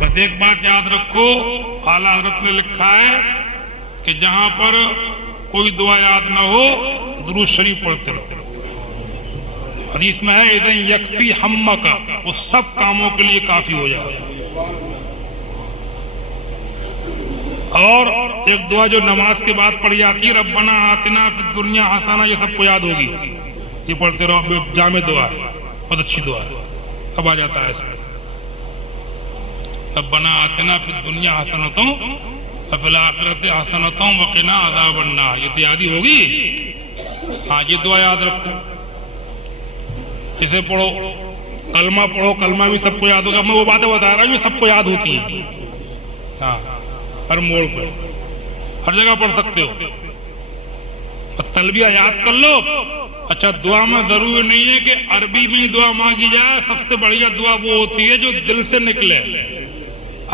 بس ایک بات یاد رکھو، اعلیٰ حضرت نے لکھا ہے کہ جہاں پر کوئی دعا یاد نہ ہو درود شریف پڑھتے رہو۔ حدیث میں ہے اذن یکفی ہمک، وہ سب کاموں کے لیے کافی ہو جائے۔ اور ایک دعا جو نماز کے بعد پڑھی جاتی ہے، ربنا آتنا فی الدنیا حسنہ، یہ سب کو یاد ہوگی، یہ پڑھتے رہو، جامع دعا ہے، بہت اچھی دعا ہے۔ اب آ جاتا ہے اس میں ربنا آتنا فی الدنیا حسنۃ وفی الآخرۃ حسنۃ وقنا عذاب النار، یہ تو یاد ہی ہوگی۔ ہاں یہ دعا یاد رکھو، اسے پڑھو، کلمہ پڑھو، کلمہ بھی سب کو یاد ہوگا۔ میں وہ باتیں بتا رہا ہوں جو سب کو یاد ہوتی ہیں، ہاں ہر موڑ پہ ہر جگہ پڑھ سکتے ہو۔ تلبیہ یاد کر لو۔ اچھا دعا میں ضروری نہیں ہے کہ عربی میں ہی دعا مانگی جائے، سب سے بڑھیا دعا وہ ہوتی ہے جو دل سے نکلے۔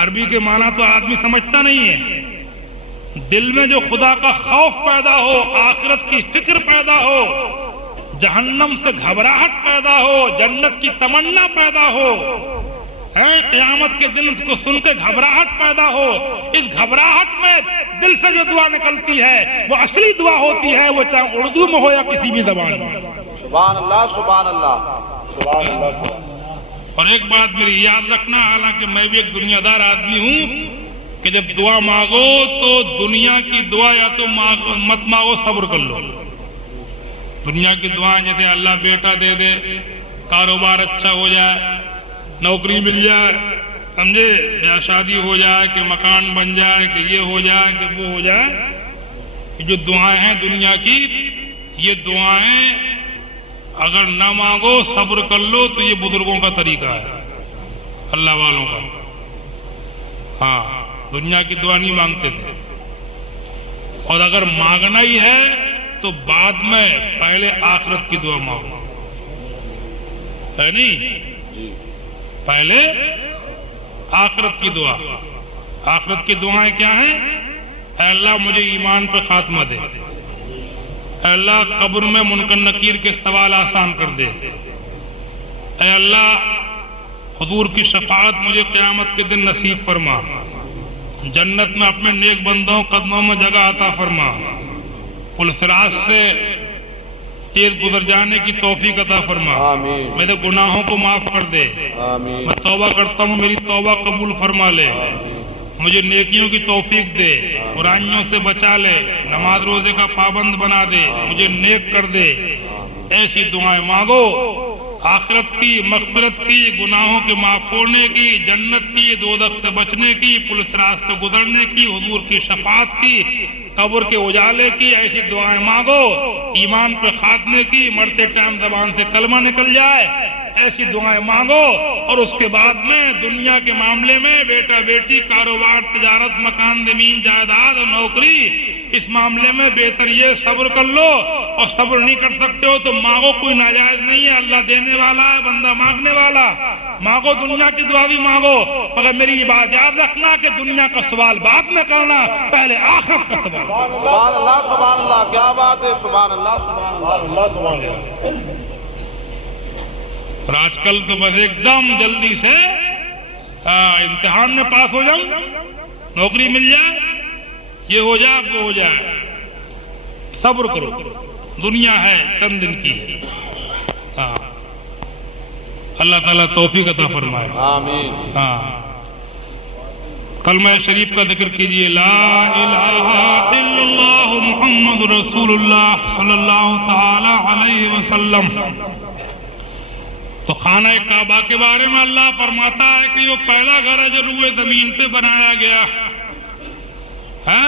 عربی کے معنی تو آدمی سمجھتا نہیں ہے، دل میں جو خدا کا خوف پیدا ہو، آخرت کی فکر پیدا ہو، جہنم سے گھبراہٹ پیدا ہو، جنت کی تمنا پیدا ہو، قیامت کے دن اس کو سن کے گھبراہٹ پیدا ہو، اس گھبراہٹ میں دل سے جو دعا نکلتی ہے وہ اصلی دعا ہوتی ہے، وہ چاہے اردو میں ہو یا کسی بھی زبان میں۔ سبحان اللہ سبحان اللہ سبحان اللہ۔ اور ایک بات میری یاد رکھنا، حالانکہ میں بھی ایک دنیا دار آدمی ہوں، کہ جب دعا مانگو تو دنیا کی دعا یا تو مت مانگو، صبر کر لو۔ دنیا کی دعائیں جیسے اللہ بیٹا دے دے، کاروبار اچھا ہو جائے، نوکری مل جائے، سمجھے، یا شادی ہو جائے، کہ مکان بن جائے، کہ یہ ہو جائے، کہ وہ ہو جائے، جو دعائیں ہیں دنیا کی، یہ دعائیں اگر نہ مانگو صبر کر لو تو یہ بزرگوں کا طریقہ ہے، اللہ والوں کا۔ ہاں دنیا کی دعا نہیں مانگتے تھے، اور اگر مانگنا ہی ہے تو بعد میں پہلے آخرت کی دعا مانگو، ہے نہیں؟ پہلے آخرت کی دعا۔ آخرت کی دعائیں کیا ہیں؟ اے اللہ مجھے ایمان پہ خاتمہ دے، اے اللہ قبر میں منکر نکیر کے سوال آسان کر دے، اے اللہ حضور کی شفاعت مجھے قیامت کے دن نصیب فرما، جنت میں اپنے نیک بندوں قدموں میں جگہ عطا فرما، پل صراط سے تیز گزر جانے کی توفیق عطا فرما، آمین۔ میرے گناہوں کو معاف کر دے، آمین۔ میں توبہ کرتا ہوں میری توبہ قبول فرما لے، مجھے نیکیوں کی توفیق دے، برائیوں سے بچا لے، نماز روزے کا پابند بنا دے، مجھے نیک کر دے۔ ایسی دعائیں مانگو، آخرت کی، مغفرت کی، گناہوں کے معاف ہونے کی، جنت کی، دوزخ سے بچنے کی، پل صراط سے گزرنے کی، حضور کی شفاعت کی، قبر کے اجالے کی، ایسی دعائیں مانگو، ایمان پہ خاتمے کی، مرتے ٹائم زبان سے کلمہ نکل جائے، ایسی دعائیں مانگو۔ اور اس کے بعد میں دنیا کے معاملے میں بیٹا بیٹی، کاروبار، تجارت، مکان، زمین، جائیداد اور نوکری، اس معاملے میں بہتر یہ صبر کر لو، اور صبر نہیں کر سکتے ہو تو مانگو، کوئی ناجائز نہیں ہے، اللہ دینے والا ہے، بندہ مانگنے والا۔ مانگو، دنیا کی دعا بھی مانگو، مگر میری یہ بات یاد رکھنا کہ دنیا کا سوال بعد میں کرنا، پہلے آخرت کا سوال۔ سبحان اللہ سبحان اللہ، کیا بات ہے، سبحان اللہ سبحان اللہ سبحان اللہ۔ اور آج کل تو بس ایک دم جلدی سے امتحان میں پاس ہو جاؤ، نوکری مل جائے، یہ ہو جائے، وہ ہو جائے۔ صبر کرو، دنیا ہے چند دن کی۔ ہاں اللہ تعالیٰ توفیق عطا فرمائے۔ آمین۔ ہاں کلمہ شریف کا ذکر کیجئے، لا الہ الا اللہ محمد رسول اللہ صلی اللہ تعالی علیہ وسلم۔ تو خانہ کعبہ کے بارے میں اللہ فرماتا ہے کہ وہ پہلا گھر ہے جو روئے زمین پہ بنایا گیا ہے،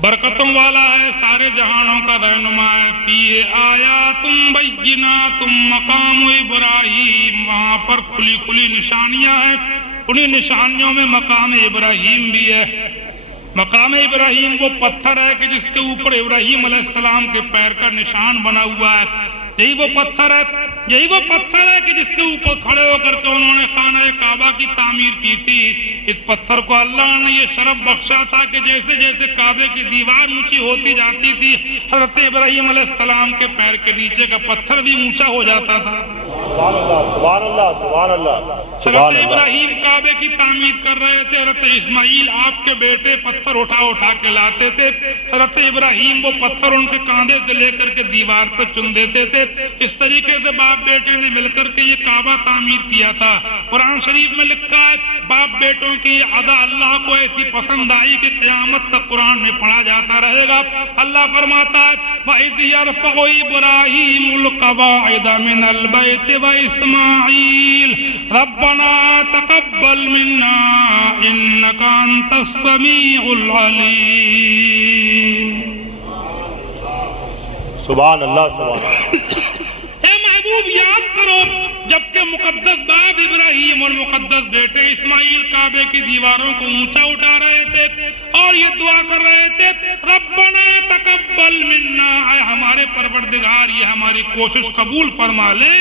برکتوں والا ہے، سارے جہانوں کا رہنما ہے، فیہ آیات بینات مقام ابراہیم، وہاں پر کھلی کھلی نشانیاں ہیں، انہی نشانیوں میں مقام ابراہیم بھی ہے۔ مقام ابراہیم وہ پتھر ہے کہ جس کے اوپر ابراہیم علیہ السلام کے پیر کا نشان بنا ہوا ہے، یہی وہ پتھر ہے، یہی وہ پتھر ہے کہ جس کے اوپر کھڑے ہو کر کے انہوں نے خانہ کعبہ کی تعمیر کی تھی۔ اس پتھر کو اللہ نے یہ شرف بخشا تھا کہ جیسے جیسے کعبے کی دیوار اونچی ہوتی جاتی تھی، حضرت ابراہیم علیہ السلام کے پیر کے نیچے کا پتھر بھی اونچا ہو جاتا تھا۔ حضرت ابراہیم کعبے کی تعمیر کر رہے تھے، حضرت اسماعیل آپ کے بیٹے پتھر اٹھا کے لاتے تھے، حضرت ابراہیم وہ پتھر ان کے کاندھے سے لے کر کے دیوار پہ چن دیتے تھے۔ اس طریقے سے باپ بیٹے نے مل کر کے یہ کعبہ تعمیر کیا تھا۔ قرآن شریف میں لکھا ہے باپ بیٹوں کی یہ ادا اللہ کو ایسی پسند آئی کہ قیامت تک قرآن میں پڑھا جاتا رہے گا۔ اللہ فرماتا ہے وَإِذْ يَرْفَعُ إِبْرَاهِيمُ الْقَوَاعِدَ مِنَ الْبَيْتِ وَإِسْمَاعِيلُ رَبَّنَا تَقَبَّلْ مِنَّا إِنَّكَ أَنْتَ السَّمِيعُ الْعَلِيمُ۔ سبحان اللہ سبحان اللہ۔ اے محبوب یاد کرو جبکہ مقدس باپ ابراہیم اور مقدس بیٹے اسماعیل کعبے کی دیواروں کو اونچا اٹھا رہے تھے اور یہ دعا کر رہے تھے ربنا تقبل منا، اے ہمارے پروردگار یہ ہماری کوشش قبول فرما لے،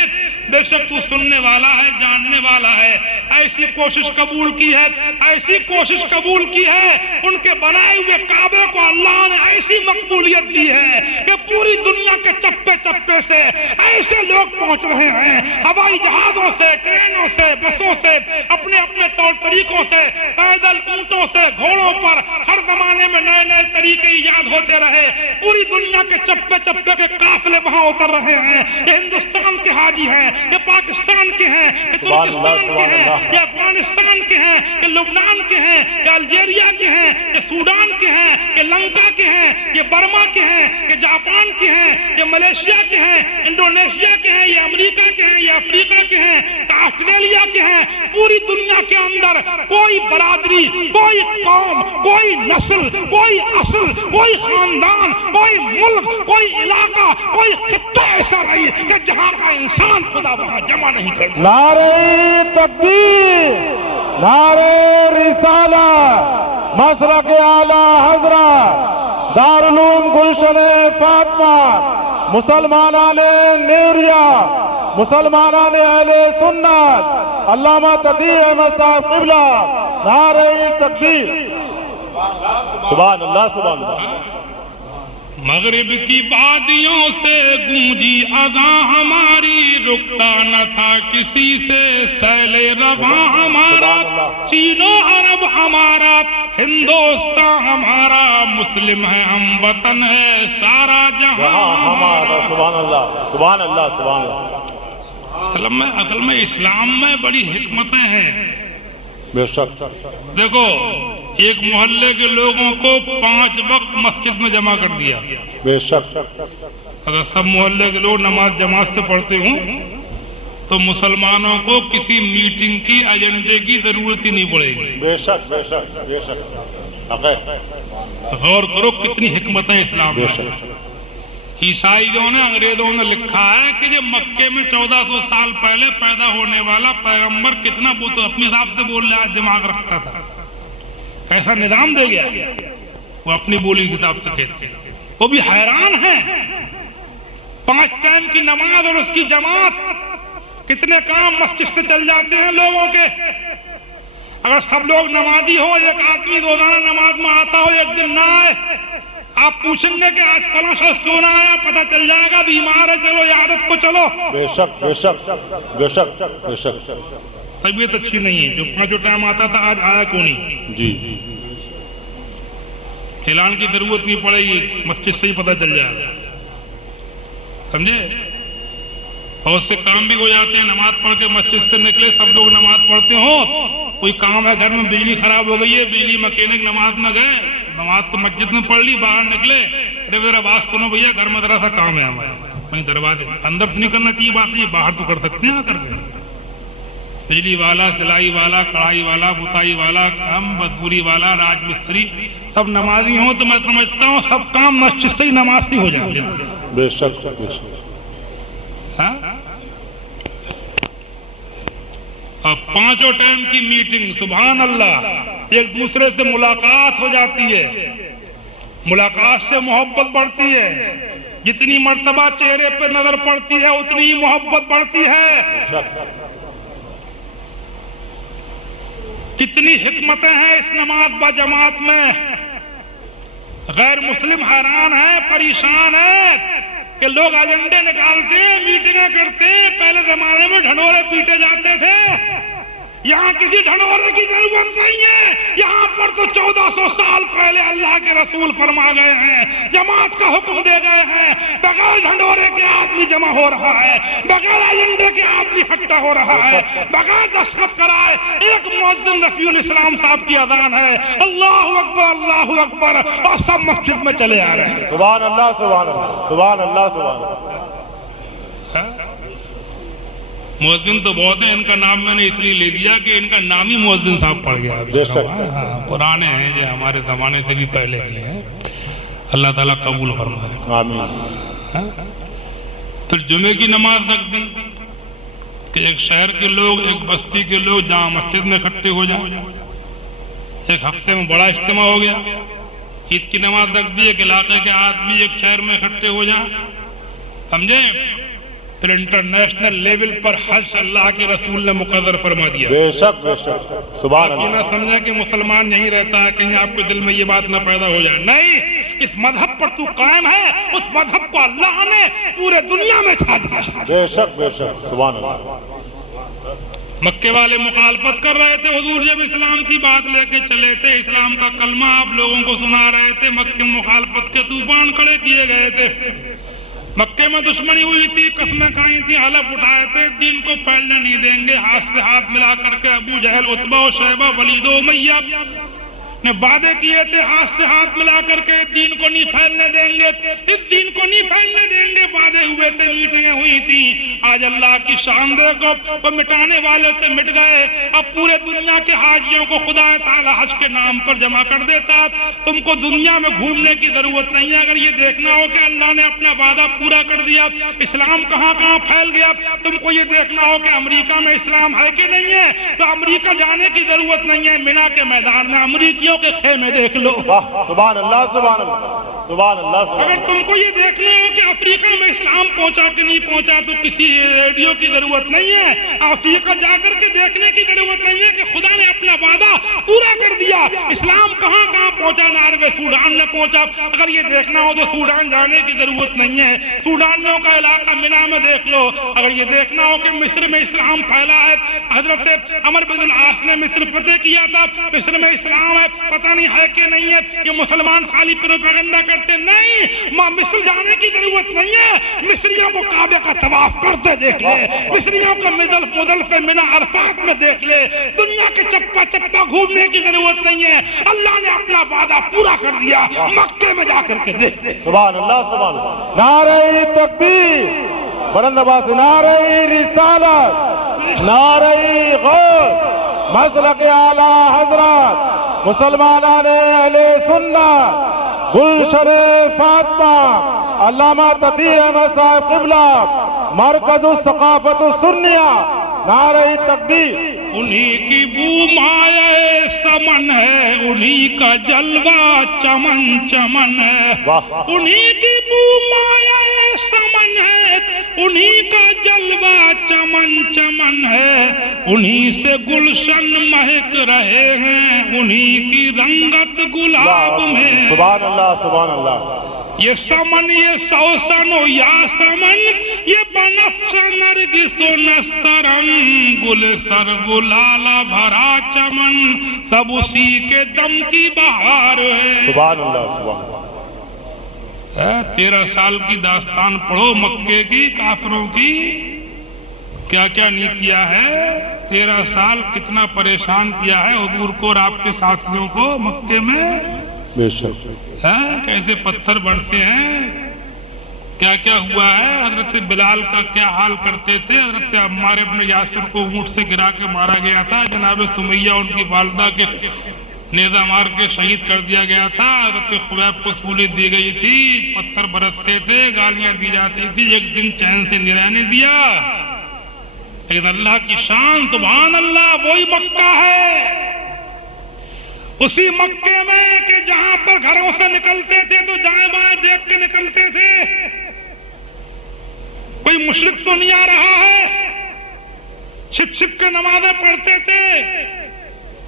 بے شک تو سننے والا ہے، جاننے والا ہے۔ ایسی کوشش قبول کی ہے، ایسی کوشش قبول کی ہے، ان کے بنائے ہوئے کعبے کو اللہ نے ایسی مقبولیت دی ہے کہ پوری دنیا کے چپے چپے سے ایسے لوگ پہنچ رہے ہیں، ہوائی جہازوں سے، ٹرینوں سے، بسوں سے، اپنے اپنے طور طریقوں سے، پیدل، اونٹوں سے، گھوڑوں پر، ہر زمانے میں نئے نئے طریقے ایجاد ہوتے رہے، پوری دنیا کے چپے چپے کے قافلے وہاں اتر رہے ہیں۔ یہ ہندوستان کے حاجی ہیں، یہ پاکستان کے ہیں، یہ ترکستان کے ہیں، یہ افغانستان کے ہیں، یہ لبنان کے ہیں، یہ الجیریا کے ہیں، یہ سوڈان کے ہیں، یہ لنکا کے ہیں، یہ برما کے ہیں، یہ جاپان کے ہیں، یہ ملیشیا کے ہیں، انڈونیشیا کے ہیں، یہ امریکہ کے ہیں، یہ افریقہ کے ہیں، یہ آسٹریلیا کے ہیں۔ پوری دنیا کے اندر کوئی برادری، کوئی قوم، کوئی نسل، کوئی اصل، کوئی خاندان، کوئی ملک، کوئی علاقہ، کوئی خطہ ایسا نہیں کہ جہاں کا انسان خدا وہاں جمع نہیں کرتا۔ نعرہ تکبیر، نعرہ رسالت، مسلک اعلی حضرت دارالعلوم گلشن فاطمہ، مسلمانان نیوریا، مسلمانان اہل سنت، علامہ تقی احمد صاحب قبلہ، نعرہ تکبیر۔ سبحان اللہ سبحان اللہ۔ مغرب کی وادیوں سے گونجی اذاں ہماری، رکتا نہ تھا کسی سے سیل رواں ہمارا، چین و عرب ہمارا، ہندوستان ہمارا، مسلم ہے ہم، وطن ہے سارا جہاں ہمارا۔ سبحان اللہ سبحان اللہ سبحان اللہ۔ اصل میں اسلام میں بڑی حکمتیں ہیں۔ بے شک دیکھو ایک محلے کے لوگوں کو 5 وقت مسجد میں جمع کر دیا، بے شک۔ اگر سب محلے کے لوگ نماز جماعت سے پڑھتے ہوں تو مسلمانوں کو کسی میٹنگ کی ایجنڈے کی ضرورت ہی نہیں پڑے گی۔ بے شک بے شک بے شک۔ غور کرو کتنی حکمتیں اسلام میں۔ عیسائیوں نے، انگریزوں نے لکھا ہے کہ جب مکے میں 1400 سال پہلے پیدا ہونے والا پیغمبر کتنا وہ تو اپنے حساب سے بول رہا دماغ رکھتا تھا، کیسا نظام دے گیا، وہ اپنی بولی کے حساب سے کہتے ہیں۔ وہ بھی حیران ہیں، 5 ٹائم کی نماز اور اس کی جماعت، کتنے کام مسجد سے چل جاتے ہیں لوگوں کے۔ اگر سب لوگ نمازی ہو، ایک آدمی روزانہ نماز میں آتا ہو، ایک دن نہ آئے، آپ پوچھیں گے کہ آج فلاں شخص کیوں نہ آیا، پتہ چل جائے گا بیمار ہے، چلو عیادت کو چلو۔ بے شک بے شک بے شک بے شک۔ طبیعت اچھی نہیں ہے، جو 5 ٹائم آتا تھا آج آیا کیوں نہیں؟ جی اعلان کی ضرورت نہیں پڑے گی، مسجد سے ہی پتہ چل جائے گا، سمجھے؟ بہت سے کام بھی ہو جاتے ہیں، نماز پڑھ کے مسجد سے نکلے، سب لوگ نماز پڑھتے ہوں، کوئی کام ہے گھر میں، بجلی خراب ہو گئی ہے، بجلی مکینک نماز میں گئے، نماز تو مسجد میں پڑھ لی، باہر نکلے، ارے ذرا آواز سنو بھیا گھر میں ذرا سا کام ہے ہمارا، وہیں دروازے اندر سے نہیں کرنا چاہیے، بات نہیں، باہر تو کر سکتے ہیں آ کر کے۔ بجلی والا، سلائی والا، کڑھائی والا، بتائی والا، کام مزدوری والا، راج مستری، سب نمازی ہوں تو میں سمجھتا ہوں سب کام مسجد سے ہی نماز سے ہو جائے گا۔ بے شک بے شک۔ اور 5 ٹائم کی میٹنگ، سبحان اللہ، ایک دوسرے سے ملاقات ہو جاتی ہے، ملاقات سے محبت بڑھتی ہے، جتنی مرتبہ چہرے پہ نظر پڑتی ہے اتنی ہی محبت بڑھتی ہے۔ کتنی حکمتیں ہیں اس نماز با جماعت میں، غیر مسلم حیران ہے، پریشان ہے، کہ لوگ ایجنڈے نکالتے میٹنگیں کرتے. پہلے زمانے میں ڈھنڈورے پیٹے جاتے تھے. یہاں کسی ڈھنڈورے کی ضرورت نہیں ہے. یہاں پر تو 1400 سال پہلے اللہ کے رسول فرما گئے ہیں, جماعت کا حکم دے گئے ہیں. بغیر ڈھنڈورے کے آدمی جمع ہو رہا ہے, بغیر ایجنڈے کے آدمی اکٹھا ہو رہا ہے, بغیر دستخط کرائے. ایک مؤذن رفیع الاسلام صاحب کی اذان ہے, اللہ اکبر اللہ اکبر, اور سب مسجد میں چلے آ رہے ہیں. سبحان اللہ سبحان اللہ سبحان اللہ سبحان اللہ. مؤذن تو بہت ہیں, ان کا نام میں نے اس لیے لے دیا کہ ان کا نام ہی مؤذن صاحب پڑ گیا. پرانے ہیں جو ہمارے زمانے سے بھی پہلے کے ہیں. اللہ تعالیٰ قبول فرمائے. آمین. پھر جمعے کی نماز رکھ دی کہ ایک شہر کے لوگ, ایک بستی کے لوگ جہاں مسجد میں اکٹھے ہو جائیں. ایک ہفتے میں بڑا اجتماع ہو گیا. عید کی نماز رکھ دی, ایک علاقے کے آدمی ایک شہر میں اکٹھے ہو جائیں. سمجھے؟ پھر انٹرنیشنل لیول پر حج اللہ کے رسول نے مقرر فرما دیا. بے شک بے شک. سبحان اللہ. نہ سمجھا کہ مسلمان نہیں رہتا ہے, کہیں آپ کے دل میں یہ بات نہ پیدا ہو جائے. نہیں, اس مذہب پر تو قائم ہے, اس مذہب کو اللہ نے پورے دنیا میں چھا دیا. بے شک بے شک. سبحان اللہ. مکے والے مخالفت کر رہے تھے. حضور جب اسلام کی بات لے کے چلے تھے, اسلام کا کلمہ آپ لوگوں کو سنا رہے تھے, مکے مخالفت کے طوفان کھڑے کیے گئے تھے. مکے میں دشمنی ہوئی تھی, قسمیں کھائی تھی, حلف اٹھائے تھے دین کو پھیلنے نہیں دیں گے. ہاتھ سے ہاتھ ملا کر کے ابو جہل, عتبہ و شیبہ, ولید و امیہ نے وعدے کیے تھے, ہاتھ سے ہاتھ ملا کر کے دین کو نہیں پھیلنے دیں گے, اس دین کو نہیں پھیلنے دیں گے. وعدے ہوئے تھے, میٹنگیں ہوئی تھیں. آج اللہ کی شان دیکھو, وہ مٹانے والے سے مٹ گئے. اب پورے دنیا کے حاجیوں کو خدا تعالی حج کے نام پر جمع کر دیتا. تم کو دنیا میں گھومنے کی ضرورت نہیں ہے. اگر یہ دیکھنا ہو کہ اللہ نے اپنا وعدہ پورا کر دیا, اسلام کہاں کہاں پھیل گیا, تم کو یہ دیکھنا ہو کہ امریکہ میں اسلام ہے کہ نہیں ہے, تو امریکہ جانے کی ضرورت نہیں ہے. مینا کے میدان میں امریکیوں کے خیمے دیکھ لو. سبحان اللہ سبحان اللہ سبحان اللہ. اگر تم کو یہ دیکھنا ہو کہ افریقہ میں اسلام پہنچا کہ نہیں پہنچا, تو کسی ریڈیو کی ضرورت نہیں ہے. افریقہ جا کر کے دیکھنے کی ضرورت نہیں ہے کہ خدا نے اپنا وعدہ پورا کر دیا. اسلام کہاں کہاں پہنچا, ناروے سوڈان میں پہنچا. اگر یہ دیکھنا ہو تو سوڈان جانے کی ضرورت نہیں ہے, سوڈانیوں کا علاقہ مینا میں دیکھ لو. اگر یہ دیکھنا ہو کہ مصر میں اسلام پھیلا ہے, حضرت عمر بن العاص نے مصر فتح کیا تھا, مصر میں اسلام ہے, پتہ نہیں ہے کہ نہیں ہے. یہ مسلمان خالی پروپیگنڈا کرتے نہیں. مصر جانے کی ضرورت نہیں ہے. مصریوں کو کعبے کا طواف کرتے دیکھ لے, مصریوں کو مزدلفہ مینا عرفات میں دیکھ لے. دنیا کے چپا چپا گھومنے کی ضرورت نہیں ہے. اللہ نے اپنا وعدہ پورا کر دیا, مکے میں جا کر کے دیکھ لے. سبحان اللہ سبحان اللہ. نعرہ تکبیر, بلند آواز سے نعرہ رسالت, نعرہ غوث, مسلک اعلی حضرات مسلمانان اہل سنت, گلشن فاطمہ, علامہ تقی احمد صاحب قبلہ, مرکز الثقافت السنیہ. نعرہ تکبیر. انہی کی بو مایہ سمن ہے, انہی کا جلوہ چمن چمن ہے. انہی کی بو مایہ سمن ہے, انہی کا جلوہ چمن چمن ہے. انہی سے گلشن مہک رہے ہیں, انہی کی رنگت گلاب میں. سبحان اللہ سبحان اللہ. یہ سمن, یہ سوسن و یاسمن, یہ بنفش نرگس و نسترن, گل سر گلالہ بھرا چمن, سب اسی کے دم کی بہار ہے. سبحان اللہ سبحان اللہ. 13 سال کی داستان پڑھو مکے کی, کافروں کی کیا کیا نہیں کیا ہے. 13 سال کتنا پریشان کیا ہے حضور کو اور آپ کے ساتھیوں کو مکے میں. بے شک. کیسے پتھر بڑھتے ہیں, کیا کیا ہوا ہے. حضرت بلال کا کیا حال کرتے تھے. حضرت عمار ابن یاسر کو اونٹ سے گرا کے مارا گیا تھا. جناب سمیہ ان کی والدہ کے نیزہ مار کے شہید کر دیا گیا تھا. حضرت خبیب کو سولی دی گئی تھی, پتھر برستے تھے, گالیاں دی جاتی تھی, ایک دن چین سے نہیں رہنے دیا. لیکن اللہ کی شان, سبحان اللہ, وہی مکہ ہے. اسی مکے میں کہ جہاں پر گھروں سے نکلتے تھے تو دائیں بائیں دیکھ کے نکلتے تھے. کوئی مشرک تو نہیں آ رہا ہے. چھپ چھپ کے نمازیں پڑھتے تھے,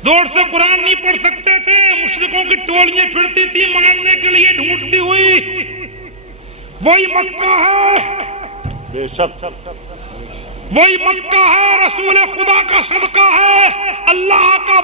دور سے قرآن نہیں پڑھ سکتے تھے. مشرکوں کی ٹولیاں پھرتی تھی مارنے کے لیے ڈھونڈتی ہوئی. وہی مکہ ہے، بے شک وہی مکہ ہے، رسول خدا کا صدقہ ہے، اللہ کا